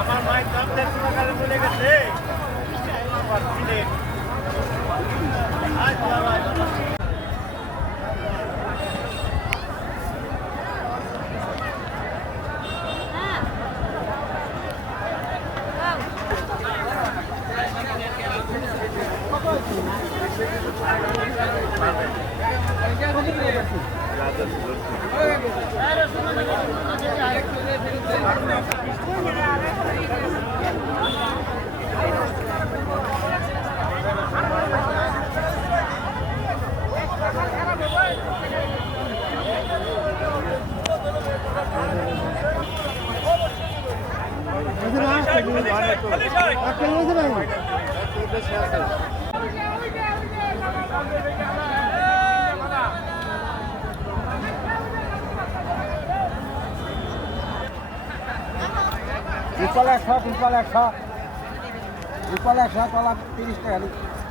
আমার মায়ের দাম 150 টাকা বলে গেছে।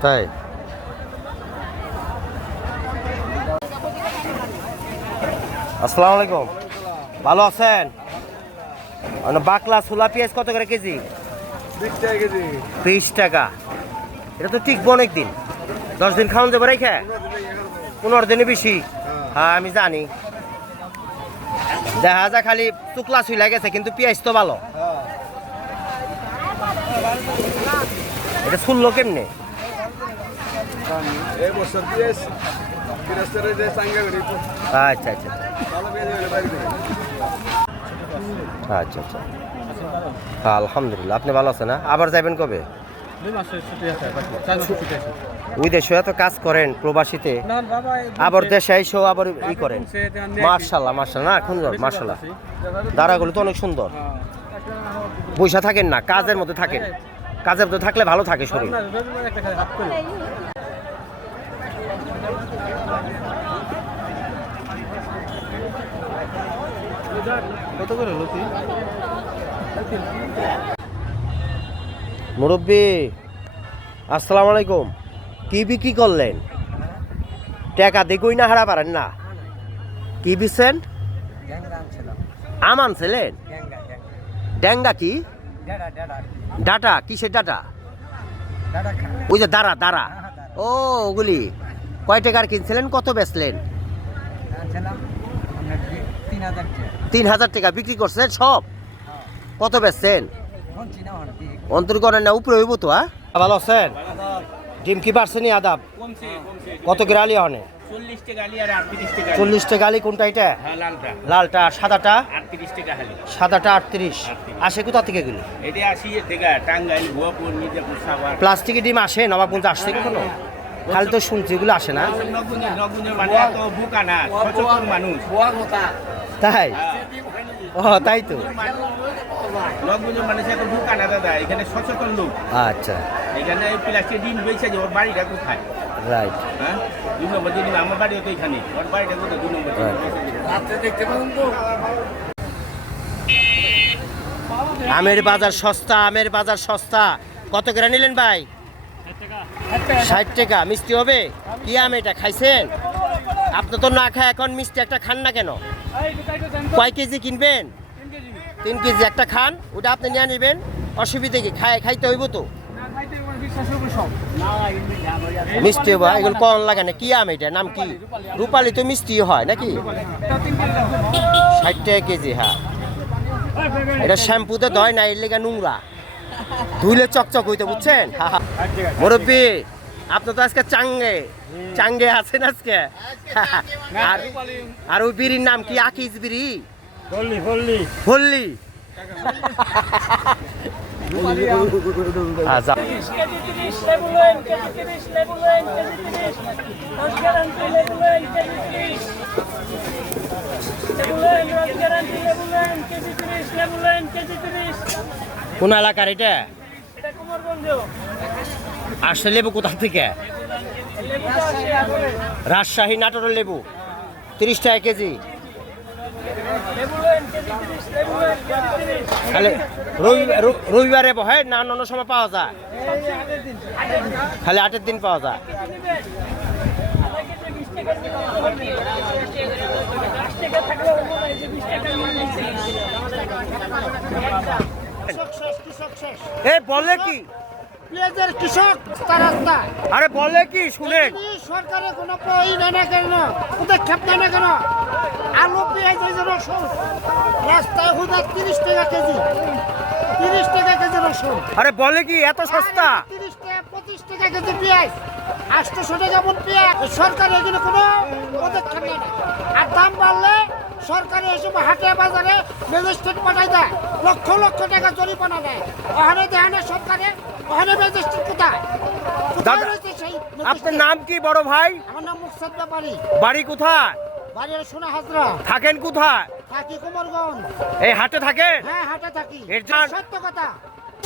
তাই আসসালামু আলাইকুম, ভালো আছেন? বাকলা ছোলা পেঁয়াজ কত করে কেজি? 20 টাকা। এটা তো টিকবো অনেকদিন, 10 দিন খাওয়ান যাবে রেখে, 15 দিনে বেশি। হ্যাঁ আমি জানি, দেখা যা খালি টুকলা ছুইলা গেছে, কিন্তু পেঁয়াজ তো ভালো। এটা শুনলো কেমনে? আচ্ছা আচ্ছা আচ্ছা আচ্ছা, আলহামদুলিল্লাহ। আপনি ভালো আছেন? না আবার যাবেন কবে? ওই দেশে এত কাজ করেন প্রবাসীতে, আবার দেশে এসেও আবার ই করেন। মার্শাল্লাহ মার্শাল্লাহ, না এখন মার্শাল্লাহ, দাঁড়াগুলো তো অনেক সুন্দর। বৈশা থাকেন না, কাজের মধ্যে থাকেন, কাজের মধ্যে থাকলে ভালো থাকে শরীর। মুরব্বী আসসালামু আলাইকুম, কি বিক্রি করলেন? টাকা দেখুই না হারা পারেন না, কি বিছেন? আম আনছিলেন? ড্যাঙ্গা কি? ডাটা? কিসের ডাটা? ওই যে দাঁড়া দাঁড়া, ও ওগুলি। কয় টাকার কিনছিলেন, কত বেচলেন? 3000 টাকা বিক্রি করছেন সব? কত বেচছেন? অন্তর করেন না, উপরে হইব তো। ভালো আছেন? ডিম কি বাড়ছে নি? আদাব কত করে আলি? হনে 40 টাকা আলি। কোনটা এটা? লালটা। সাদাটা? 38 টাকা। সাদাটা 38। আসে কোথা থেকে গেল? প্লাস্টিকের ডিম আসে? নবাবগঞ্জ আসছে কখনো? খালি তো শুনছি, এগুলো আসে না। তাই? ও তাই তো। আচ্ছা রাইট। আমের বাজার সস্তা, আমের বাজার সস্তা। কত করে নিলেন ভাই? 60 টাকা। মিষ্টি হবে? কি আম এটা, খাইছেন? আপনি তো না খায় এখন মিষ্টি একটা খান না কেন? কয় কেজি কিনবেন? 3 কেজি। একটা খান, ওটা আপনি নিয়ে নেবেন, অসুবিধা কি? খাইতে হইব তো। মিষ্টি হবা, এগুলো কম লাগে না। কি আম এটা, নাম কি? রূপালি তো মিষ্টি হয় নাকি? 60 টাকা কেজি। হ্যাঁ, এটা শ্যাম্পুতে ধয় না, এর লেগে নোংরা, ধুইলে চকচক হইতে, বুঝছেন? মুরব্বী আপনি তো আজকে চাঙ্গে চাঙ্গে আছেন আজকে। আর ওই বিড়ির নাম কি? আকিজ বিড়ি? হল্লি। আচ্ছা কোন এলাকার এটা? আসছে লেবু কোথা থেকে? রাজশাহী নাটোরের লেবু 30 টাকা কেজি। খালি রবিবারে বহে না অন্য সময় পাওয়া যায়? খালি 8 দিন পাওয়া যায়। এ বলে কি পেঁয়াজের কৃষক রাস্তা, আরে বলে কি শুনেন, সরকারের কোনো নেয় না কেন, পদক্ষেপ নেয় না কেন? আলু পেঁয়াজ রসুন রাস্তায় হুদা 30 টাকা কেজি, 30 টাকা কেজি রসুন। আরে বলে কি এত সস্তা? 30 টাকা 25 টাকা কেজি পেঁয়াজ, 800 টাকা মন পেঁয়াজ। সরকার এগুলো কোনো পদক্ষেপ নেয় না। আর দাম বাড়লে সরকারে এসব হাটে বাজারে ম্যাজিস্ট্রেট পাঠায় দেয়, লক্ষ লক্ষ টাকা জরিমানা দেয়। ওখানে দেয় না সরকারে, ওখানে ম্যাজিস্ট্রেট কোথায়? কোথায় রয়েছে সেই আপনার ম্যাজিস্ট্রেট? নাম কি বড় ভাই? আমার নাম মুকসাদ ব্যাপারী, বাড়ি কোথায়? বাড়ি সোনা হাজরা, থাকেন কোথায়? থাকি কুমারগঞ্জ। এই হাটে থাকেন? হ্যাঁ হাটে থাকি। এর জন্য- সত্য কথা,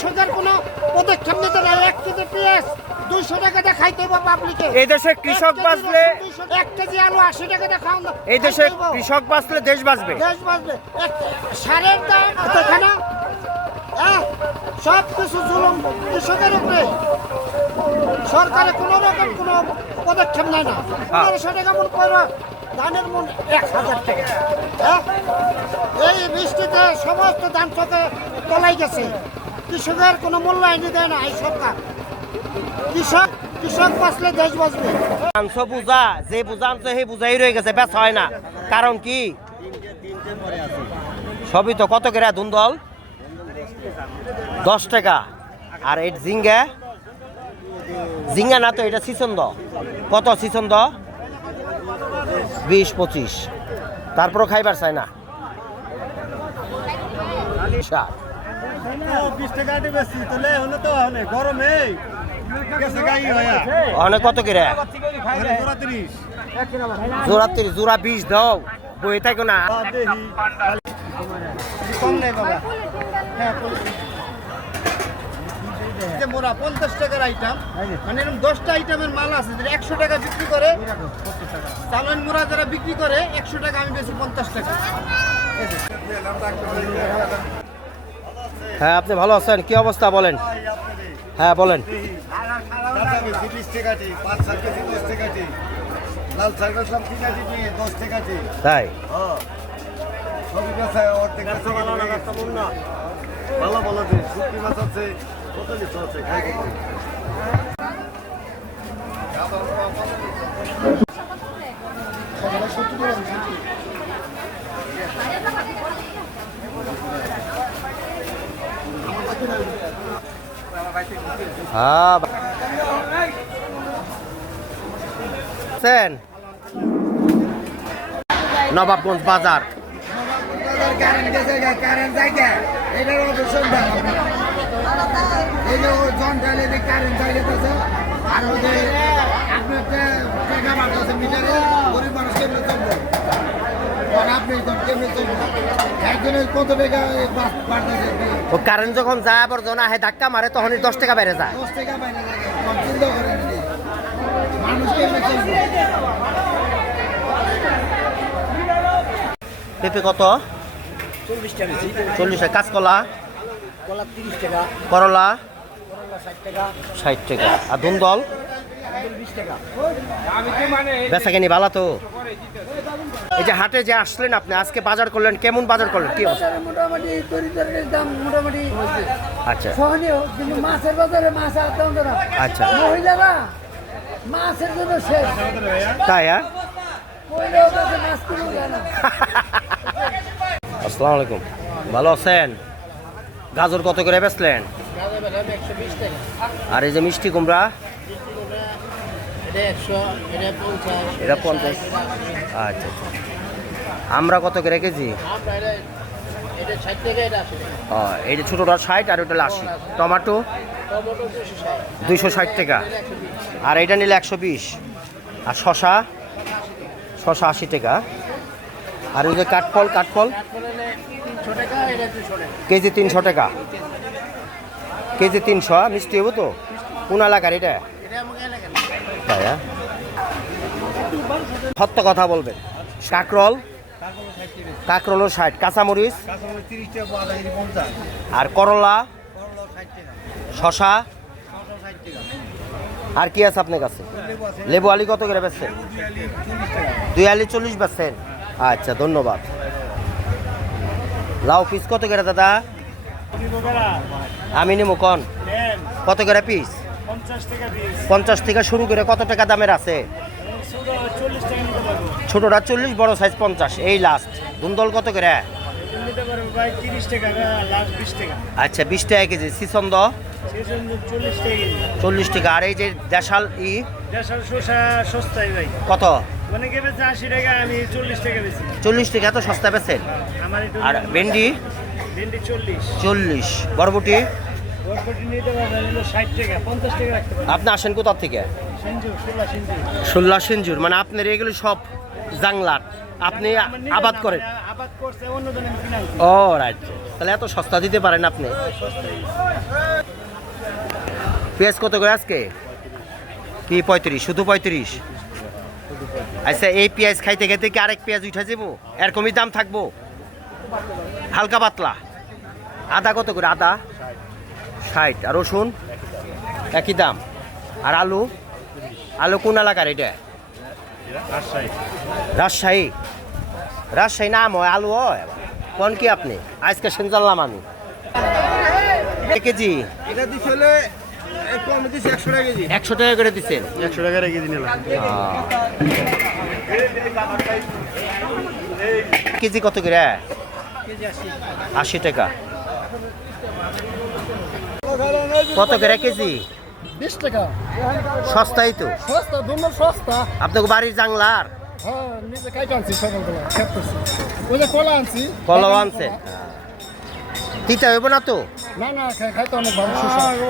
সরকার কোনো পদক্ষেপ নিতে নেই। 1 কেজি পেঁয়াজ 200 টাকা দিয়ে খাইতে হবে পাবলিকে। এই দেশে কৃষক বাঁচলে, 1 কেজি আলু 80 টাকা দিয়ে খাওয়ান। এই দেশে কৃষক বাঁচলে দেশ বাঁচবে। দেশ বাঁচবে। সারের দাম এখানে সব কিছু জুলুম কৃষকের উপরে। সরকারের কোনো রকম কোনো পদক্ষেপ নেয় না। 1500 টাকা মন পড়ো, ধানের মন 1000 টাকা। এই বৃষ্টিতে সমস্ত ধান চোখে তলাই গেছে। কৃষকের কোনো মূল্যায়ন দেয় না এই সরকার। কৃষক বাঁচলে দেশ বাঁচবে। আনছো বুঝা, যে বুঝা আনছো সেই বুঝাই রয়ে গেছে, বেচা হয় না। কারণ কি? সবই তো কত করে ধুন্দল? 10 টাকা। আর এই ঝিঙ্গা, ঝিঙ্গা না তো এটা সিসন্দ। কত সিসন্দ? 20-25। তারপরও খাইবার চাই না। 20 টাকা দিয়ে বেশি তোলে হলো তো অনেক গরমে গেছে গাই হয়া অনেক কত করে? আরে 34 জোড়া 30, জোড়া 20 দাও, বই থাকো না। দেহি কম নেই বাবা। হ্যাঁ যে মোরা 50 টাকার আইটেম, মানে এরকম 10টা আইটেমের মাল আছে, যেটা 100 টাকা বিক্রি করে। চালান মোরা যারা বিক্রি করে 100 টাকা, আমি বেশি 50 টাকা। হ্যাঁ, আপনি ভালো আছেন? কি অবস্থা বলেন? হ্যাঁ বলেন। তাই? ভালো ভালো আছে, শুটকি মাছ আছে, কত কিছু আছে, খাই কত। হ্যাঁ নবাবগঞ্জ বাজার। ও কারেন্ট যখন যায় আবার জন আহে ধাক্কা মারে, তখনই 10 টাকা বেড়ে যায়। পেঁপে কত? 40 টাকা। 40 টাকা। কাঁচকলা? কলা 30 টাকা, করলা? 60 টাকা, 60 টাকা। আর ধুন্দল? 20 টাকা। বেচা কিনি ভালো তো? এই যে হাটে যে আসলেন আপনি, আজকে বাজার করলেন, কেমন বাজার করলেন? কি অবস্থা? মোটামুটি তরিতরকারির দাম মোটামুটি আচ্ছা সহনীয়, কিন্তু মাছের বাজারে মাছ আর দাম ধরা। আচ্ছা। মহিলারা মাছের জন্য শেষ। তাই? হ্যাঁ, মহিলাও কাছে মাছ কিনে যায় না। আসসালামু আলাইকুম। ভালো আছেন? গাজর কত করে বেচলেন? 120 টাকা। আর এই যে মিষ্টি কুমড়া? এটা 100, এটা 50, এটা 50। আচ্ছা। আমরা কত করে কেজি? আমরা এটা 60 টাকা, এটা 80 টাকা। এই যে ছোটোটা 60 আর ওটা 80। টমেটো? টমেটো 260, 260 টাকা। আর এটা নিলে 120। আর শশা? শশা 80 টাকা। আর ওই যে কাঠফল? কাঠফল হলে 300 টাকা, এটা 200 টাকা। কেজি 300 টাকা। কেজি 300 মিষ্টি হবো তো কোন এলাকার এটা এটা আমাকে এলাকার তাই হ্যাঁ? সত্য কথা বলবেন কাকরল কাকরলও 60 কাঁচামরিচ কাঁচামরিচ 30 টাকা আধা কেজি 50 আর করলা করলা 60 টাকা শশা 60 টাকা আর কি আছে আপনার কাছে লেবু আছে লেবু আলি কত করে বেচছেন দুই আলি 40 টাকা 2 আলি 40 বেচছেন আচ্ছা ধন্যবাদ লাউ পিস কত করে দাদা আমি নিমু কন কত করে পিস 50 টাকা পিস 50 থেকে শুরু করে কত টাকা দামের আছে 40 টাকা নিতে পারবো ছোটটা 40 বড় সাইজ 50 এই লাস্ট দুন্দল কত করে নিতে পারবো ভাই 30 টাকা লাস্ট 20 টাকা আচ্ছা 20 টাকা কেজি সিসন্দ সেজন 40 টাকা কেজি 40 টাকা আর এই যে দেশাল দেশাল শসা সস্তাই ভাই কত মানে কে বেচে 80 টাকা আমি 40 টাকা বেচি 40 টাকা এত সস্তা বেচেন আমার একটু আর ভেন্ডি ভেন্ডি 40 40 বরবটি বরবটি নিতে পারবেন হলো 60 টাকা 50 টাকা রাখতে পারবেন আপনি আসেন কোথা থেকে সিঞ্জু 16 সিঞ্জু সুল্লা সিঞ্জুর মানে আপনার এগুলো সব জাংলার আপনি আবাদ করেন আবাদ করছে অন্য জনে কিনা ও রাইট তাহলে এত সস্তা দিতে পারেন আপনি পেঁয়াজ কত করে আজকে কি 35 শুধু 35 আচ্ছা এই পেঁয়াজ খাইতে খেতে কি আরেক পেঁয়াজ উঠে যাবো এরকমই দাম থাকবো হালকা পাতলা আদা কত করে আদা 60 আর রসুন একই দাম আর আলু আলু কোন এলাকার এটা রাজশাহী রাজশাহী নাম হয় আলু হয় কোন কি আপনি আজকে শুন জানলাম আমি কেজি এটা দিছ হলে কম দিছে 100 টাকা কেজি 100 টাকা করে দিচ্ছেন 100 টাকা কেজি নিলাম কেজি কত করে কেজি 80 টাকা কত করে কেজি 20 টাকা সস্তাই তো সস্তা দুনো সস্তা আপনাকে বাড়ির জাংলার হ্যাঁ নিজে কাইটা আনছি সকালবেলা খেতেছি ওই যে কলা আনছি কলাও আনছেন তিতা হইব না তো না না খাইতে অনেক ভালো সুস্বাদু